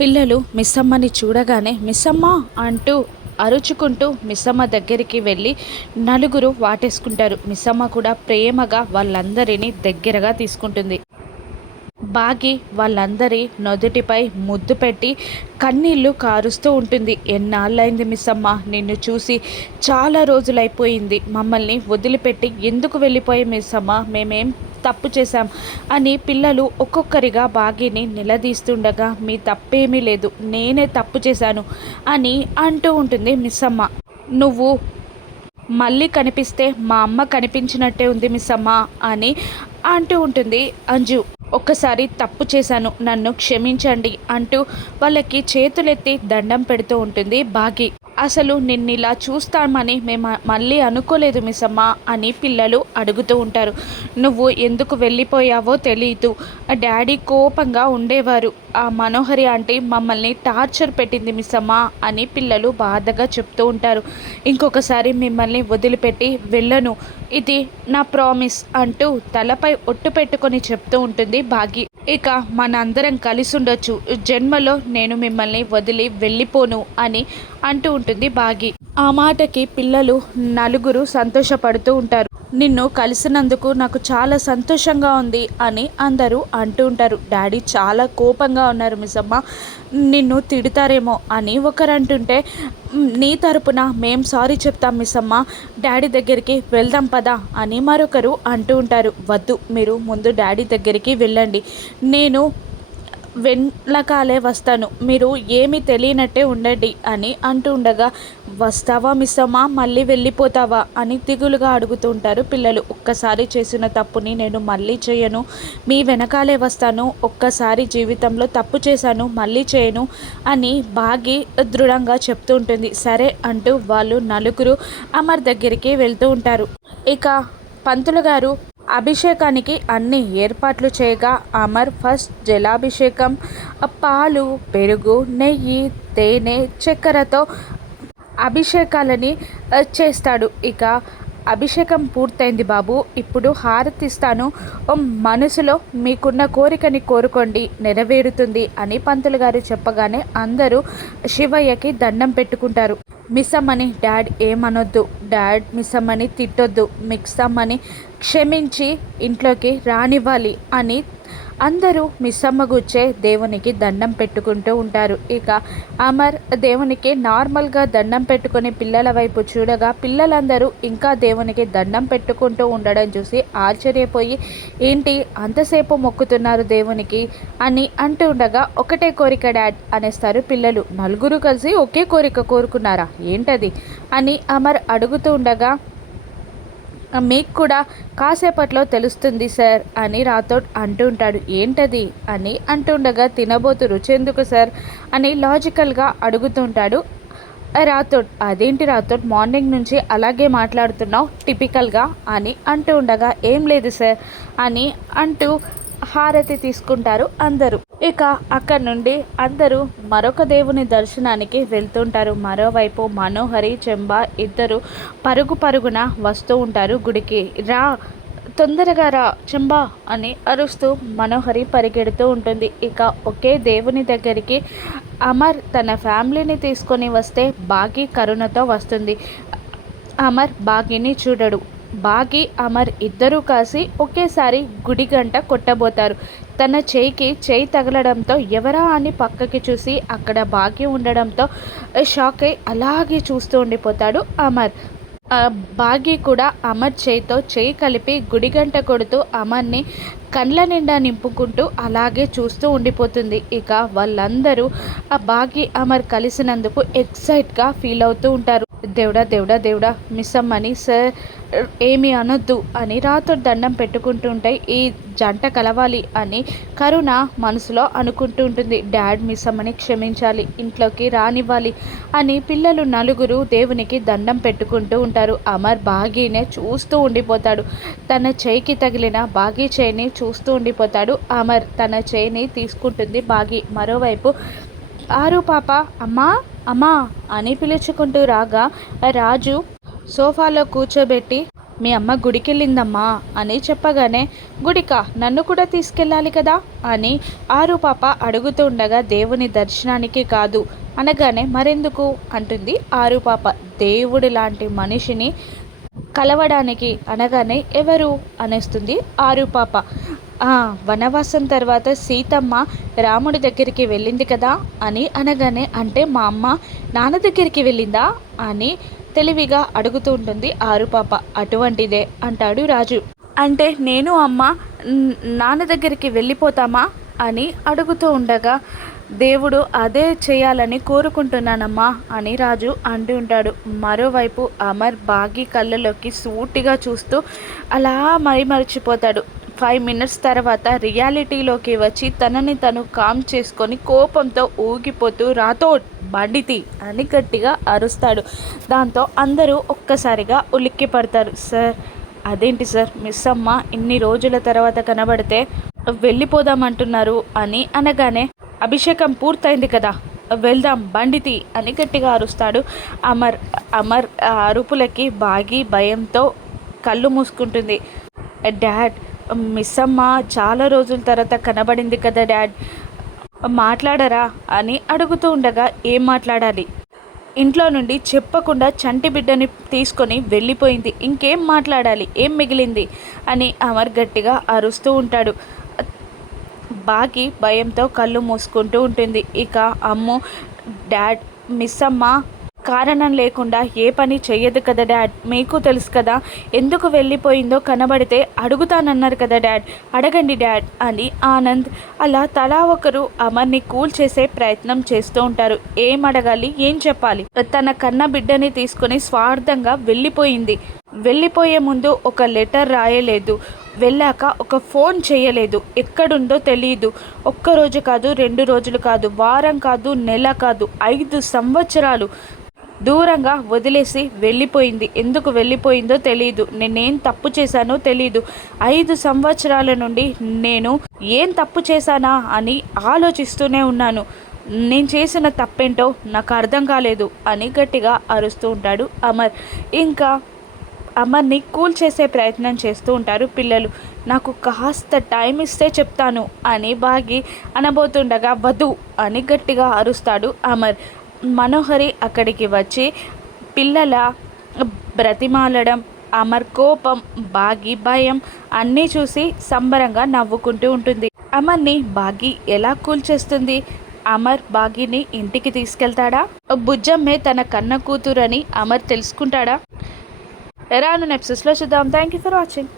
పిల్లలు మిస్సమ్మని చూడగానే మిస్సమ్మ అంటూ అరుచుకుంటూ మిస్సమ్మ దగ్గరికి వెళ్ళి నలుగురు వాటేసుకుంటారు. మిస్సమ్మ కూడా ప్రేమగా వాళ్ళందరినీ దగ్గరగా తీసుకుంటుంది. బాగి వాళ్ళందరి నుదుటిపై ముద్దు పెట్టి కన్నీళ్లు కారుస్తూ ఉంటుంది. ఎన్నాళ్ళైంది మిస్సమ్మ నిన్ను చూసి, చాలా రోజులైపోయింది. మమ్మల్ని వదిలిపెట్టి ఎందుకు వెళ్ళిపోయి మిస్సమ్మ, మేమేం తప్పు చేశాం అని పిల్లలు ఒక్కొక్కరిగా బాగిని నిలదీస్తుండగా, మీ తప్పేమీ లేదు, నేనే తప్పు చేశాను అని అంటూ ఉంటుంది మిస్సమ్మ. నువ్వు మళ్ళీ కనిపిస్తే మా అమ్మ కనిపించినట్టే ఉంది మిస్సమ్మ అని అంటూ ఉంటుంది అంజు. ఒక్కసారి తప్పు చేశాను, నన్ను క్షమించండి అంటూ వాళ్ళకి చేతులెత్తి దండం పెడుతూ ఉంటుంది బాగి. అసలు నిన్నిలా చూస్తామని మేము మళ్ళీ అనుకోలేదు మిస్సమ్మ అని పిల్లలు అడుగుతూ ఉంటారు. నువ్వు ఎందుకు వెళ్ళిపోయావో తెలియదు, డాడీ కోపంగా ఉండేవారు, ఆ మనోహరి ఆంటీ మమ్మల్ని టార్చర్ పెట్టింది మిస్సమ్మ అని పిల్లలు బాధగా చెప్తూ ఉంటారు. ఇంకొకసారి మిమ్మల్ని వదిలిపెట్టి వెళ్ళను, ఇది నా ప్రామిస్ అంటూ తలపై ఒట్టు పెట్టుకొని చెప్తూ ఉంటుంది బాగి. ఇక మనందరం కలిసి ఉండొచ్చు, జన్మలో నేను మిమ్మల్ని వదిలి వెళ్ళిపోను అని అంటూ ఉంటుంది బాగి. ఆ మాటకి పిల్లలు నలుగురు సంతోషపడుతూ ఉంటారు. నిన్ను కలిసినందుకు నాకు చాలా సంతోషంగా ఉంది అని అందరూ అంటూ ఉంటారు. డాడీ చాలా కోపంగా ఉన్నారు మిస్సమ్మ, నిన్ను తిడతారేమో అని ఒకరు అంటుంటే, నీ తరపున మేం సారీ చెప్తాం మిస్సమ్మ, డాడీ దగ్గరికి వెళ్దాం పదా అని మరొకరు అంటూ ఉంటారు. వద్దు, మీరు ముందు డాడీ దగ్గరికి వెళ్ళండి, నేను వెనకాలే వస్తాను, మీరు ఏమీ తెలియనట్టే ఉండండి అని అంటూ ఉండగా, వస్తావా మిస్సమ్మ, మళ్ళీ వెళ్ళిపోతావా అని దిగులుగా అడుగుతూ ఉంటారు పిల్లలు. ఒక్కసారి చేసిన తప్పుని నేను మళ్ళీ చేయను, మీ వెనకాలే వస్తాను, ఒక్కసారి జీవితంలో తప్పు చేశాను, మళ్ళీ చేయను అని బాగి దృఢంగా చెప్తూ ఉంటుంది. సరే అంటూ వాళ్ళు నలుగురు అమర్ దగ్గరికి వెళ్తూ ఉంటారు. ఇక పంతులు గారు అభిషేకానికి అన్ని ఏర్పాట్లు చేయగా, అమర్ ఫస్ట్ జలాభిషేకం పాలు, పెరుగు, నెయ్యి, తేనె, చక్కెరతో అభిషేకాలని చేస్తాడు. ఇక అభిషేకం పూర్తయింది బాబు, ఇప్పుడు హారతిస్తాను, మనసులో మీకున్న కోరికని కోరుకోండి, నెరవేరుతుంది అని పంతులు గారు చెప్పగానే అందరూ శివయ్యకి దండం పెట్టుకుంటారు. మిస్సమ్మని డాడ్ ఏమనొద్దు, డాడ్ మిస్సమ్మని తిట్టొద్దు, మిస్సమ్మని క్షమించి ఇంట్లోకి రానివ్వాలి అని అందరూ మిస్సమ్మ గుచ్చే దేవునికి దండం పెట్టుకుంటూ ఉంటారు. ఇక అమర్ దేవునికి నార్మల్గా దండం పెట్టుకొని పిల్లల వైపు చూడగా, పిల్లలందరూ ఇంకా దేవునికి దండం పెట్టుకుంటూ ఉండడం చూసి ఆశ్చర్యపోయి, ఏంటి అంతసేపు మొక్కుతున్నారు దేవునికి అని అంటూ ఉండగా, ఒకటే కోరిక డాడ్ అనేస్తారు పిల్లలు. నలుగురు కలిసి ఒకే కోరిక కోరుకున్నారా ఏంటది అని అమర్ అడుగుతూ ఉండగా, మీకు కూడా కాసేపట్లో తెలుస్తుంది సార్ అని రాథోడ్ అంటూ ఉంటాడు. ఏంటది అని అంటుండగా, తినబోతు రుచి ఎందుకు సార్ అని లాజికల్గా అడుగుతుంటాడు రాథోడ్. అదేంటి రాథోడ్, మార్నింగ్ నుంచి అలాగే మాట్లాడుతున్నావు టిపికల్గా అని అంటూ ఉండగా, ఏం లేదు సార్ అని అంటూ హారతి తీసుకుంటారు అందరూ. ఇక అక్కడి నుండి అందరూ మరొక దేవుని దర్శనానికి వెళ్తుంటారు. మరోవైపు మనోహరి, చెంబా ఇద్దరు పరుగు పరుగున వస్తూ ఉంటారు గుడికి. రా, తొందరగా రా చెంబా అని అరుస్తూ మనోహరి పరిగెడుతూ ఉంటుంది. ఇక ఒకే దేవుని దగ్గరికి అమర్ తన ఫ్యామిలీని తీసుకొని వస్తే బాగి కరుణతో వస్తుంది. అమర్ బాగిని చూడడు. బాగి అమర్ ఇద్దరూ కలిసి ఒకేసారి గుడి గంట కొట్టబోతారు. తన చేయికి చేయి తగలడంతో ఎవరా అని పక్కకి చూసి అక్కడ బాగి ఉండడంతో షాక్ అయి అలాగే చూస్తూ ఉండిపోతాడు అమర్. బాగి కూడా అమర్ చేయితో చేయి కలిపి గుడిగంట కొడుతూ అమర్ని కండ్ల నిండా నింపుకుంటూ అలాగే చూస్తూ ఉండిపోతుంది. ఇక వాళ్ళందరూ ఆ బాగి అమర్ కలిసినందుకు ఎక్సైట్గా ఫీల్ అవుతూ ఉంటారు. దేవుడా దేవుడా దేవుడా, మిస్సమ్మని సార్ ఏమీ అనొద్దు అని రాతో దండం పెట్టుకుంటుంటాయి. ఈ జంట కలవాలి అని కరుణ మనసులో అనుకుంటూ ఉంటుంది. డాడ్ మిస్సమ్మని క్షమించాలి, ఇంట్లోకి రానివ్వాలి అని పిల్లలు నలుగురు దేవునికి దండం పెట్టుకుంటూ ఉంటారు. అమర్ బాగీనే చూస్తూ ఉండిపోతాడు. తన చేయికి తగిలిన బాగీ చేయిని చూస్తూ ఉండిపోతాడు అమర్. తన చేయిని తీసుకుంటుంది బాగి. మరోవైపు ఆరు పాప అమ్మా అమ్మా అని పిలుచుకుంటూ రాగా రాజు సోఫాలో కూర్చోబెట్టి మీ అమ్మ గుడికెళ్ళిందమ్మా అని చెప్పగానే గుడికా నన్ను కూడా తీసుకెళ్ళాలి కదా అని ఆరు పాప అడుగుతుండగా దేవుని దర్శనానికి కాదు అనగానే మరెందుకు అంటుంది ఆరు పాప. దేవుడి లాంటి మనిషిని కలవడానికి అనగానే ఎవరు అనేస్తుంది ఆరు పాప. వనవాసం తర్వాత సీతమ్మ రాముడి దగ్గరికి వెళ్ళింది కదా అని అనగానే అంటే మా అమ్మ నాన్న దగ్గరికి వెళ్ళిందా అని తెలివిగా అడుగుతూ ఉంటుంది ఆరు పాప. అటువంటిదే అంటాడు రాజు. అంటే నేను అమ్మ నాన్న దగ్గరికి వెళ్ళిపోతామా అని అడుగుతూ ఉండగా దేవుడు అదే చేయాలని కోరుకుంటున్నానమ్మా అని రాజు అంటూ ఉంటాడు. మరోవైపు అమర్ బాగి కళ్ళలోకి సూటిగా చూస్తూ అలా మైమరిచిపోతాడు. 5 మినిట్స్ తర్వాత రియాలిటీలోకి వచ్చి తనని తను కామ్ చేసుకొని కోపంతో ఊగిపోతూ రాథోడ్ బండితి అని గట్టిగా అరుస్తాడు. దాంతో అందరూ ఒక్కసారిగా ఉలిక్కి పడతారు. సార్ అదేంటి సార్ మిస్ అమ్మ ఇన్ని రోజుల తర్వాత కనబడితే వెళ్ళిపోదామంటున్నారు అని అనగానే అభిషేకం పూర్తయింది కదా వెళ్దాం బండితి అని గట్టిగా అరుస్తాడు అమర్. అమర్ అరుపులకి బాగి భయంతో కళ్ళు మూసుకుంటుంది. డాడ్ మిస్ అమ్మ చాలా రోజుల తర్వాత కనబడింది కదా డాడ్ మాట్లాడరా అని అడుగుతూ ఉండగా ఏం మాట్లాడాలి ఇంట్లో నుండి చెప్పకుండా చంటి బిడ్డని తీసుకొని వెళ్ళిపోయింది ఇంకేం మాట్లాడాలి ఏం మిగిలింది అని అమర్ గట్టిగా అరుస్తూ ఉంటాడు. బాగి భయంతో కళ్ళు మూసుకుంటూ ఉంటుంది. ఇక అమ్ము డాడ్ మిస్ అమ్మ కారణం లేకుండా ఏ పని చెయ్యదు కదా డాడ్ మీకు తెలుసు కదా ఎందుకు వెళ్ళిపోయిందో కనబడితే అడుగుతానన్నారు కదా డాడ్ అడగండి డాడ్ అని ఆనంద్ అలా తలా ఒకరు అమర్ని కూల్ చేసే ప్రయత్నం చేస్తూ ఉంటారు. ఏం అడగాలి ఏం చెప్పాలి తన కన్న బిడ్డని తీసుకుని స్వార్థంగా వెళ్ళిపోయింది. వెళ్ళిపోయే ముందు ఒక లెటర్ రాయలేదు వెళ్ళాక ఒక ఫోన్ చేయలేదు ఎక్కడుందో తెలియదు. ఒక్కరోజు కాదు 2 రోజులు కాదు వారం కాదు నెల కాదు 5 సంవత్సరాలు దూరంగా వదిలేసి వెళ్ళిపోయింది. ఎందుకు వెళ్ళిపోయిందో తెలియదు నేనేం తప్పు చేశానో తెలియదు. 5 సంవత్సరాల నుండి నేను ఏం తప్పు చేశానా అని ఆలోచిస్తూనే ఉన్నాను. నేను చేసిన తప్పేంటో నాకు అర్థం కాలేదు అని గట్టిగా అరుస్తూ ఉంటాడు అమర్. ఇంకా అమర్ని కూల్ చేసే ప్రయత్నం చేస్తూ ఉంటారు పిల్లలు. నాకు కాస్త టైం ఇస్తే చెప్తాను అని బాగి అనబోతుండగా వద్దు అని గట్టిగా అరుస్తాడు అమర్. మనోహరి అక్కడికి వచ్చి పిల్లల బ్రతిమాలడం అమర్ కోపం బాగి భయం అన్నీ చూసి సంబరంగా నవ్వుకుంటూ ఉంటుంది. అమర్ని బాగి ఎలా కూల్ చేస్తుంది? అమర్ బాగిని ఇంటికి తీసుకెళ్తాడా? బుజ్జమ్మే తన కన్న కూతురని అమర్ తెలుసుకుంటాడా? రానున్న ఎపిసోడ్స్లో చూద్దాం. Thank you for watching.